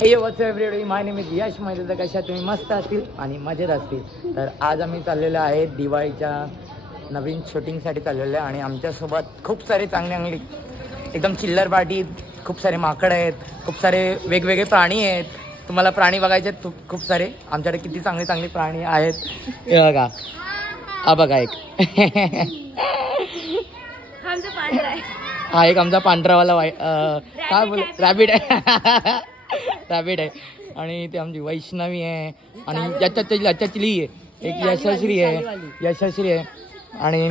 हे व्हॉट्स everybody, my name is यश. माहिती तर कशा तुम्ही मस्त असतील आणि मजेत असतील. तर आज आम्ही चाललेलो आहे दिवाळीच्या नवीन शूटिंगसाठी चाललेलो आहे आणि आमच्यासोबत खूप सारे चांगली एकदम चिल्लर पार्टी, खूप सारे माकड आहेत, खूप सारे वेगवेगळे प्राणी आहेत. तुम्हाला प्राणी बघायचे आहेत खूप सारे. आमच्याकडे किती चांगले प्राणी आहेत हे बघा. हा बघा एक हा एक आमचा पांढरावाला काय बोल रॅबिट आहे. रॅबिट आहे. आणि ते आमची वैष्णवी आहे आणि याच्यातली आहे एक यशस्वी आहे आणि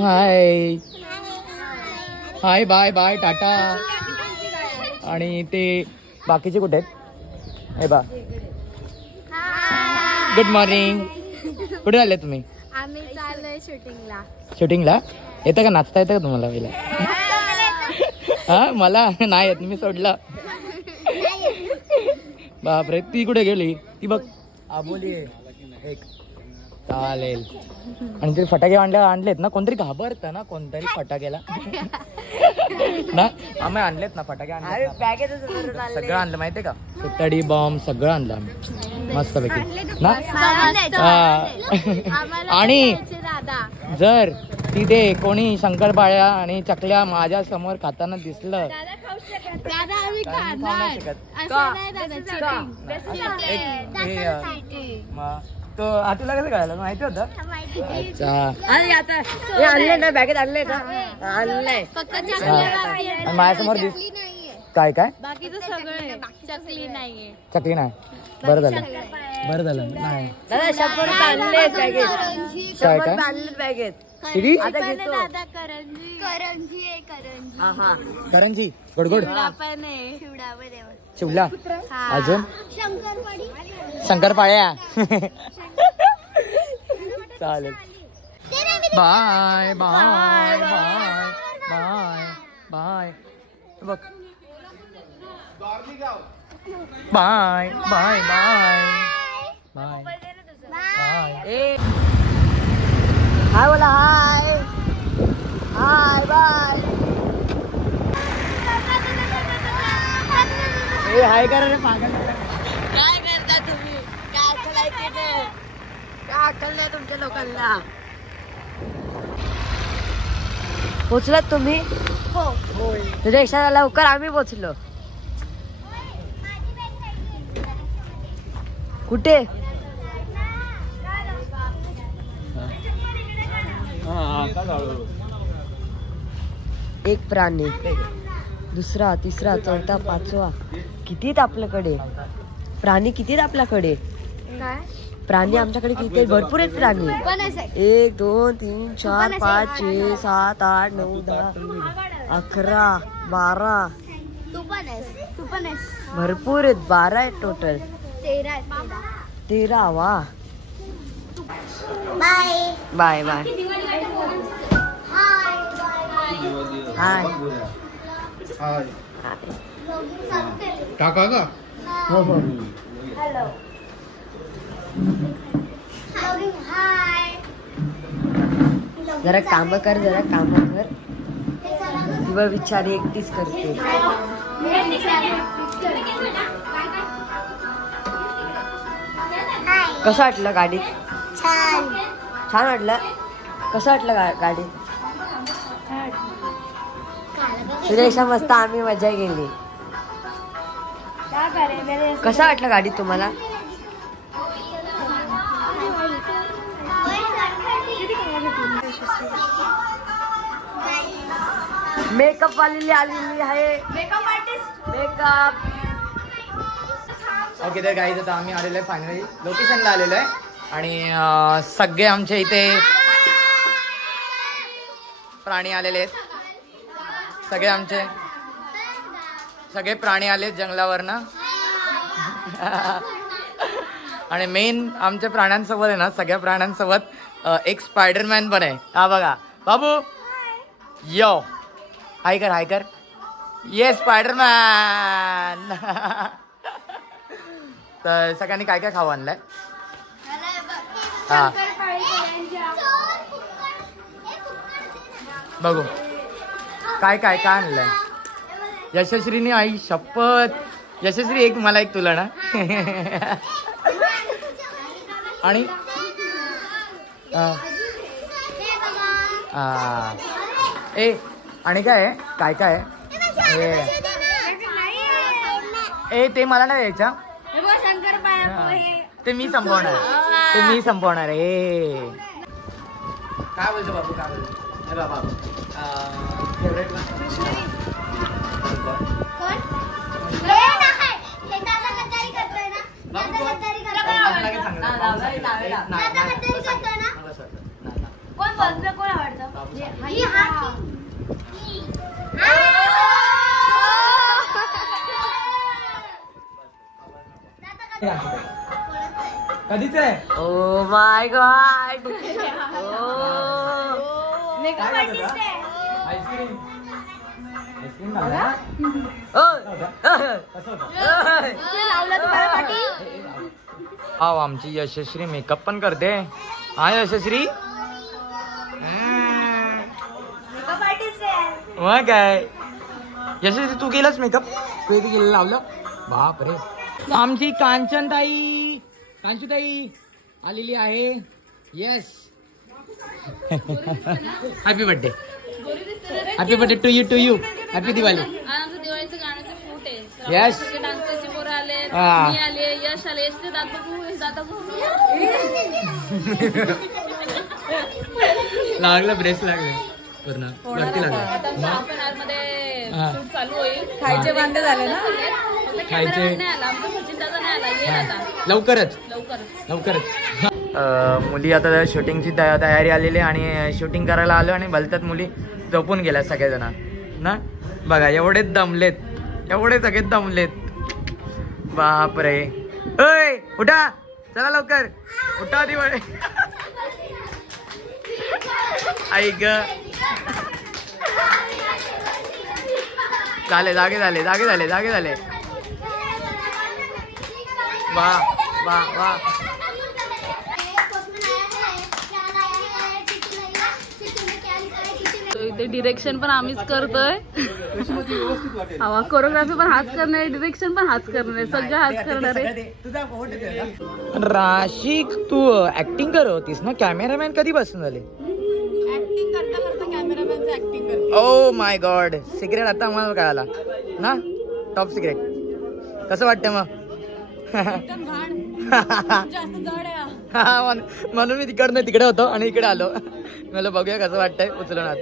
हाय हाय बाय बाय टाटा. आणि ते बाकीचे कुठे आहेत हे बा. Good morning. कुठे चालले तुम्ही? आम्ही चाललोय शूटिंगला. येतं का नाचता येतं का तुम्हाला पहिला? हा मला नाही येत, मी सोडलं. बापरे ती कुठे गेली ती बघ. आबोली एक चालेल. आणि ते फटाके आणलेत ना, कोणतरी घाबरतं ना कोणतरी फटाक्याला ना. आम्ही आणलेत ना फटाके, सगळं आणलं माहितीये का. सुतडी बॉम्ब सगळं आणलं आम्ही मस्तपैकी ना. आणि जर तिथे कोणी शंकरपाळ्या आणि चकल्या माझ्या समोर खाताना दिसलं तो तुला कसं कळालं? माहिती होतं? अच्छा आणले ना बॅगेत आणले का? आणलंय माझ्यासमोर दिस. काय काय बाकीचं सगळं चकली नाहीये. चकली नाही. बरं झालं नाही. दादा 100 रुपये आणले बॅगेत. काय काय बॅगेत किती? दादा करंजी गोडगोड चिवला अजून शंकरपाळ्या. चालेल. Bye bye bye bye bye. बघ bye bye bye bye bye. Hi बोला. Hi hi bye. ए हाय करा रे पागल. काय करता तुम्ही? काय अक्कल नाही तुमच्या लोकांना. पोचलात तुम्ही? हो. रिक्षा लवकर आम्ही पोचलो. कुठे? एक प्राणी, दुसरा, तिसरा, चौथा, पाचवा. किती आपल्याकडे प्राणी? किती आपल्याकडे प्राणी? आमच्याकडे किती? भरपूर आहेत प्राणी. 1 2 3 4 5 6 7 8 9 10 11 12. भरपूर आहेत. 12 आहेत टोटल. 13. वा. Bye bye bye. Hi hi काका का? हो हो. हॅलो. जरा काम कर. किंवा विचार एकटीच करते. कसं वाटलं गाडीत? छान वाटलं. कसं वाटलं गाडीत? सुरेशा मस्त आम्ही मजा केली. कसं वाटलं गाडीत तुम्हाला? मेकअप वाली आलेली आहे. मेकअप. ओके तर गाईज आता आम्ही आलेलो आहे फायनली लोकेशनला आलेलो आहे. आणि सगळे आमच्या इथे प्राणी आलेले आहेत. सगळे प्राणी आलेत जंगलावरनं. आणि मेन आमच्या प्राण्यांसोबत आहे ना, सगळ्या प्राण्यांसोबत एक स्पायडरमॅन पण आहे. हा बघा बाबू. यो हाय कर. ये स्पायडरमॅन. तर सगळ्यांनी काय काय खावं आणलंय? हा बघू काय काय काय आणलंय. यशस्वीनी आई शपथ यशस्वी एक मला एक तुला ना. आणि ए आणि काय काय काय ए ते मला नाही द्यायचा. ते मी संपवणार ए. काय बोलतो बाबू काय बोलतो बाबा फेवरेट कधीच आहे. Oh my God. आईस्क्रीम हा आमची यशस्वी मेकअप पण करते. हा यशस्वी मग काय यशस्वी तू केलंस मेकअप. तू इथे गेलं लावलं. बाप रे. आमची कांचूताई आलेली आहे. Yes. Happy birthday. Happy birthday to you. Happy Diwali. दिवाळीचं गाण्याचं शूट आहे. यस. डान्सचे पोरं आले, मी आले, यश आले, यश लागलं ब्रेस लागले पूर्ण वरती लागलं. शूट चालू होईल. खायचे वांदे झाले ना. खायचे नाही आला आमचा सचिन दादा नाही आला. येईल आता लवकरच. मुली आता शूटिंगची तयारी आलेली आणि शूटिंग करायला आलो आणि भलतात मुली झोपून गेल्या सगळेजण ना. बघा एवढे सगळे दमलेत. बापरे. ओय उठा चला लवकर उठा दिवाळी. ऐक झाले जागे झाले. वा वा वा. इथे डिरेक्शन पण आम्हीच करतोय. कोरिओग्राफी पण हाच करणार, डिरेक्शन पण हाच करणार, सगळं हाच करणार आहे. राशी तू ऍक्टिंग करत होतीस ना. कॅमेरामॅन कधीपासून झाले. ऍक्टिंग करता कॅमेरामॅनचं ऍक्टिंग करते. Oh my God. सिक्रेट आता आम्हाला कळाला ना. Top secret. कसं वाटतं मग. म्हणून मी तिकडे होतो आणि इकडे आलो. मला बघूया कसं वाटतंय. उचलून आत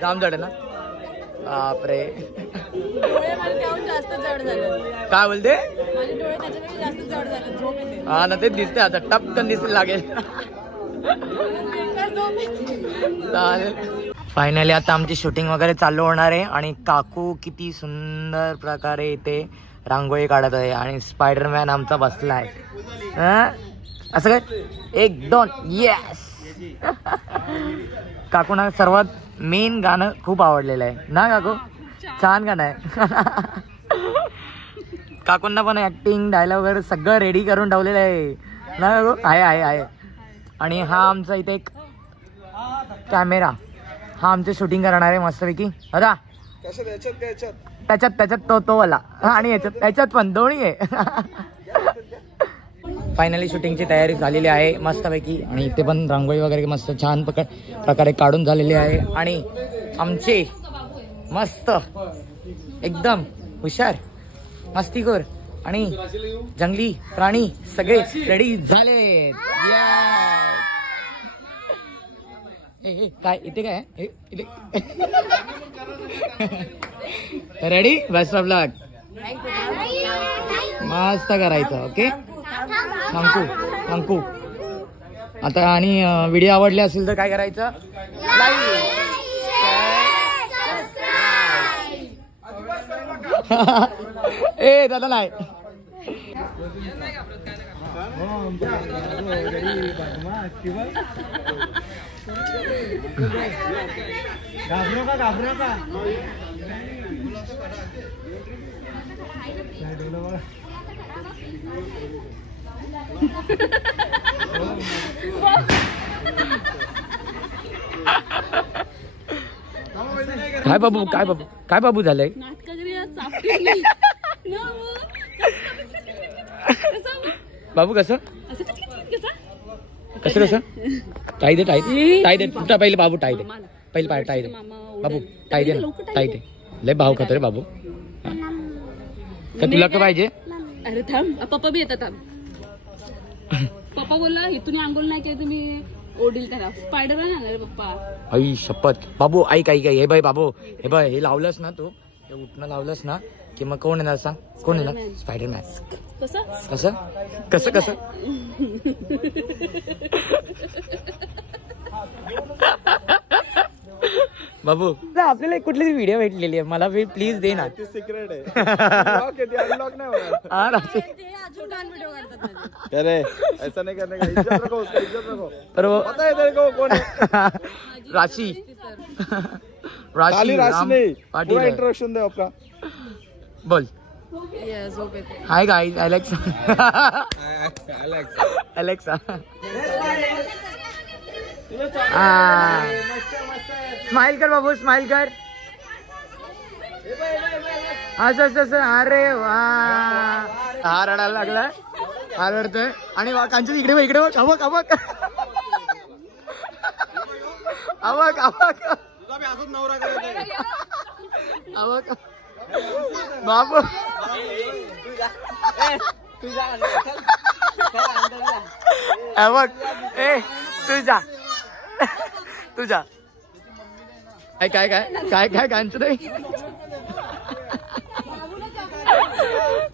जाम जड आहे ना. बापरे. काय बोलते. हा ना ते दिसते आता टपकन दिसते लागेल. चालेल. फायनली आता आमची शूटिंग वगैरे चालू होणार आहे आणि काकू किती सुंदर प्रकारे इथे रांगोळी काढत आहे आणि स्पायडरमॅन आमचा बसलाय. असं काय 1 2 येस. काकूना सर्वात मेन गाणं खूप आवडलेलं आहे ना. काकू छान गाणं आहे. काकूंना पण ऍक्टिंग डायलॉग वगैरे सगळं रेडी करून ठेवलेलं आहे ना काकू. आहे. आणि हा आमचा इथे एक कॅमेरा हा आमचं शूटिंग करणार आहे मस्तपैकी. आता त्याच्यात तो वाला आणि याच्यात पण दोन्ही आहे. फायनली शूटिंगची तयारी झालेली आहे मस्तपैकी आणि इथे पण रांगोळी वगैरे मस्त छान प्रकारे काढून झालेली आहे आणि आमचे मस्त एकदम हुशार मस्तीखोर आणि जंगली प्राणी सगळे रेडी झाले. काय इथे काय रेडी. बेस्ट ऑफ लक. मस्त करायचं. ओके. अंकू आता. आणि व्हिडिओ आवडले असेल तर काय करायचं. लाईक ए दादा नाही. घाबरू नका. काय बाबू झालंय. बाबू कसं कसं कसं टाई दे तुझा पहिले बाबू टाई दे पहिले पाय टाई दे बाबू टाई दे ना टाई दे लय भाव खातो रे बाबू का तुला का पाहिजे अरे थांब पप्पा बी येतात थांब पप्पा बोलला इथून आंघोळ नाही केली तुम्ही ओढील त्याला स्पायडर नाही रे पप्पा आई शपथ बाबू ऐक हे बाई बाबू हे बाय हे लावलंस ना तू हे उठणं लावलंस ना की मग कोण येणार सांग कोण येणार स्पायडरमॅन कसं कसं कसं कसं बाबू आपल्याला कुठली व्हिडिओ भेटलेली आहे मला प्लीज दे ना सिक्रेट आहे अरे ऐसा नहीं करने का इज्जत रखो उसका इज्जत रखो पर वो पता है तेरे को कौन है राशि खाली राशि नहीं पाटिल पूरा है। इंट्रोडक्शन दे आपका बोल hi guys Alexa Alexa smile कर बाबू स्माइल कर असं अरे वा हा रडायला लागला हा रडतोय आणि कांचन इकडे अवक अवक अवक अवक अवक बाबू अवक ए तुझा काय कांचन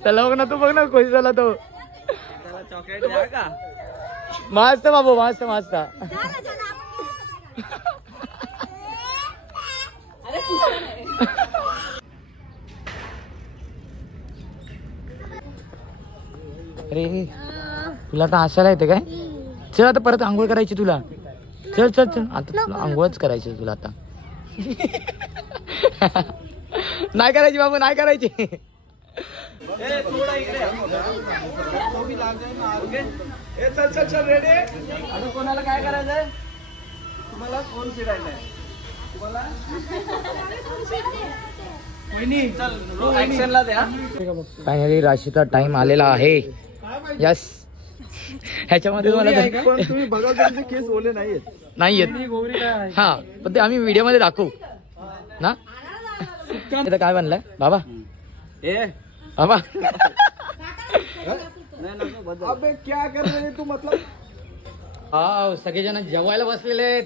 त्याला बघ ना तू बघ ना खुश झाला तो चॉकलेट द्या का मस्त बाबू मस्त मस्त अरे तुला तर हसायला येते काय चल आता परत आंघोळ करायची तुला चल चल चल आता तुला आंघोळच करायची तुला आता नाही करायची बाबू नाही करायची चल रेडी आता कोणाला काय करायचंय तुम्हाला कोण फिरायचंय तुम्हाला चल ऍक्शनला द्या फायनली राशीचा टाइम आलेला आहे यस ह्याच्यामध्ये मला पण तुम्ही बघा तुमचे केस ओले नाही येत हा पण ते आम्ही व्हिडिओ मध्ये दाखवू ना इथं काय बनलंय बाबा बाबा अबे क्या कर रहे तू मतलब हा सगळेजण जेवायला बसलेले आहेत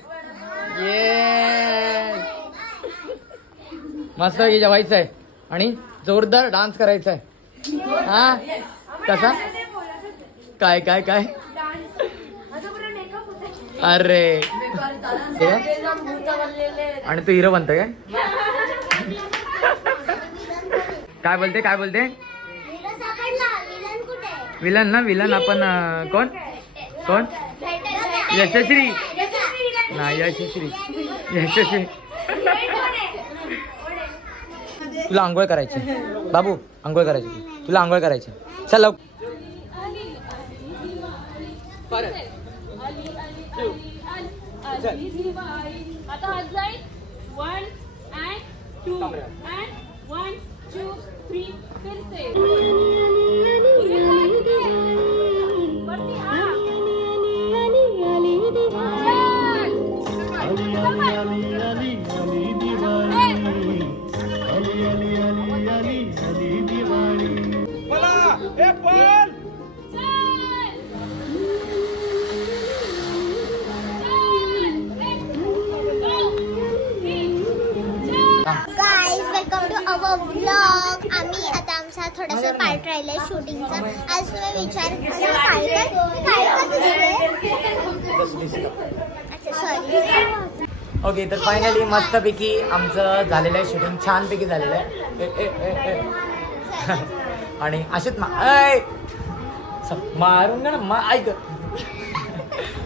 ये मस्त जेवायचं आहे आणि जोरदार डान्स करायचा आहे हा कसा काय काय काय अरे आणि तू हिरो बनतोय काय बोलते विलन ना विलन आपण कोण कोण यशस्वी नाही यशस्वी तुला आंघोळ करायची बाबू आंघोळ करायची तुला आंघोळ करायची चल लव आता हात जाईल 1 and 2 and 1 2 3 फिर से guys welcome to our vlog आम्ही आता आमचा थोडासा पार्ट राहिलाय शूटिंगचा आज तुम्ही विचार अच्छा सॉरी ओके तर फायनली मस्तपैकी आमचं झालेलं आहे शूटिंग छानपैकी झालेलं आहे आणि असेच मारून ना ऐक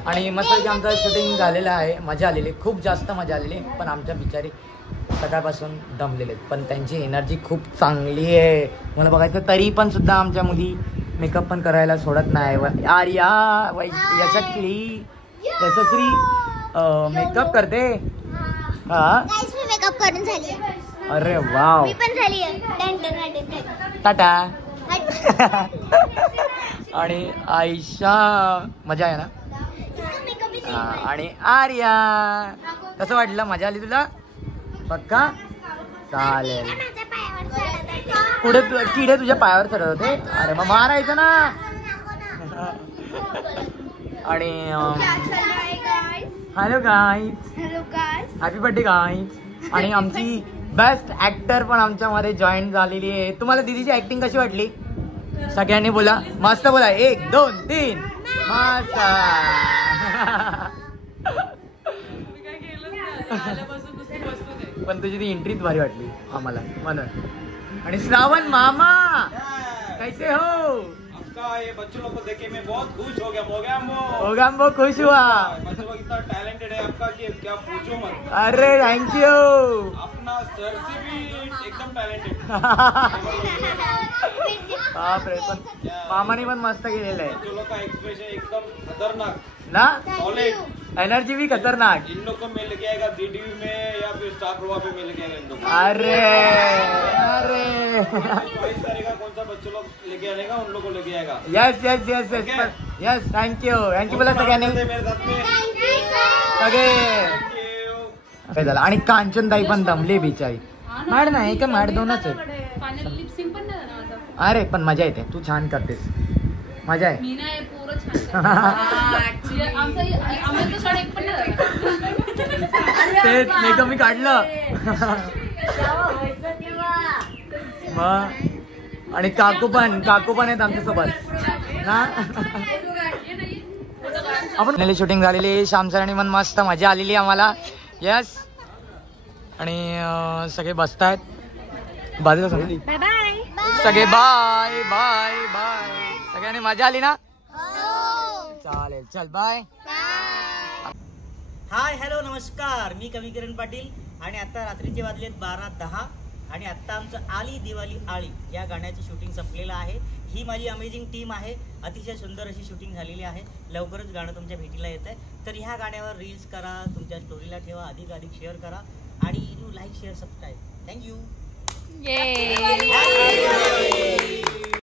आणि मस्तपैकी आमचं शूटिंग झालेलं आहे मजा आलेली खूप जास्त मजा आलेली पण आमच्या बिचारी सकाळपासून दमलेले आहेत पण त्यांची एनर्जी खूप चांगली आहे मला बघायचं तरी पण सुद्धा आमच्या मुली मेकअप पण करायला सोडत नाही आर्या यशस्वी मेकअप करते हा गाइस मी मेकअप करून झाली अरे वाव मी पण झाली टाटा आणि आयशा मजा आहे ना. आणि आर्या कसं वाटलं? मजा आली तुला? पक्का चालेल. पुढे किडे तुझ्या पायावर चढत होते. अरे मग मारायचं ना. आणि hello guys, happy birthday guys. आणि आमची बेस्ट ऍक्टर पण आमच्यामध्ये जॉईन झालेली आहे. तुम्हाला दीदीची ऍक्टिंग कशी वाटली? सगळ्यांनी बोला, मस्त बोला. 1 2 3 मस्त. पण तुझी ती एंट्रीच भारी वाटली आम्हाला म्हणून. आणि श्रावण मामा कैसे हो? आपका ये बच्चों लोग को देख के मैं बहुत खुश हो गया. ओगाम्बो खुश हुआ. बच्चों लोग इतना टैलेंटेड है आपका कि क्या पूछो मत. अरे थैंक यू. अपना सर से भी एकदम टॅलेंटेड. बापरे. पण मामाने पण मस्त केलेलं आहे. बच्चों लोग का एक्सप्रेशन एकदम खतरनाक ना. सॉलिड. एनर्जी भी खतरनाक. इन लोग को मिल जाएगा ZTV में या फिर स्टार प्रवाह पे मिल जाएगा इन लोग को. अरे अरे चॉइस करेगा कौन सा बच्चों लोग लेके आएगा, उन लोग को लेके आएगा. Yes yes yes yes yes. Thank you thank you बोला सगळ्यांनी. मेरे साथ में सगळे काय झालं. आणि कांचनताई पण दमली बिचारी. माड नाही का माड दोनच आहे. फायनल लिपसिंग पण नाही झालं माझं. अरे पण मजा येते. तू छान करतेस. मजा आहे. मी नाही पोरं छान करतात. आमचं तर शाळेत पण नाही झालं. तेच मेकअप मी काढलं. मग आणि काकू पण आहेत आमच्यासोबत ना. आपण शूटिंग झालेली. श्याम सरांनी पण मस्त मजा आलेली आम्हाला. यस. आणि सगळे बसतायत बाजूला. सगळे बाय बाय बाय. सगळ्यांनी मजा आली ना. चालेल चल बाय. हाय हॅलो नमस्कार. मी कवी किरण पाटील. आणि आता रात्रीचे वाजलेत 12:10 आणि आता आमचं आली दिवाळी आळी या गाण्याचं शूटिंग संपलेलं आहे. ही माझी अमेझिंग टीम आहे. अतिशय सुंदर अशी शूटिंग झालेली आहे. लवकरच गाणं तुमच्या भेटीला येत आहे. तर ह्या गाण्यावर रील्स करा, तुमच्या स्टोरीला ठेवा, अधिक शेअर करा आणि लाईक शेअर सबस्क्राईब. थँक्यू.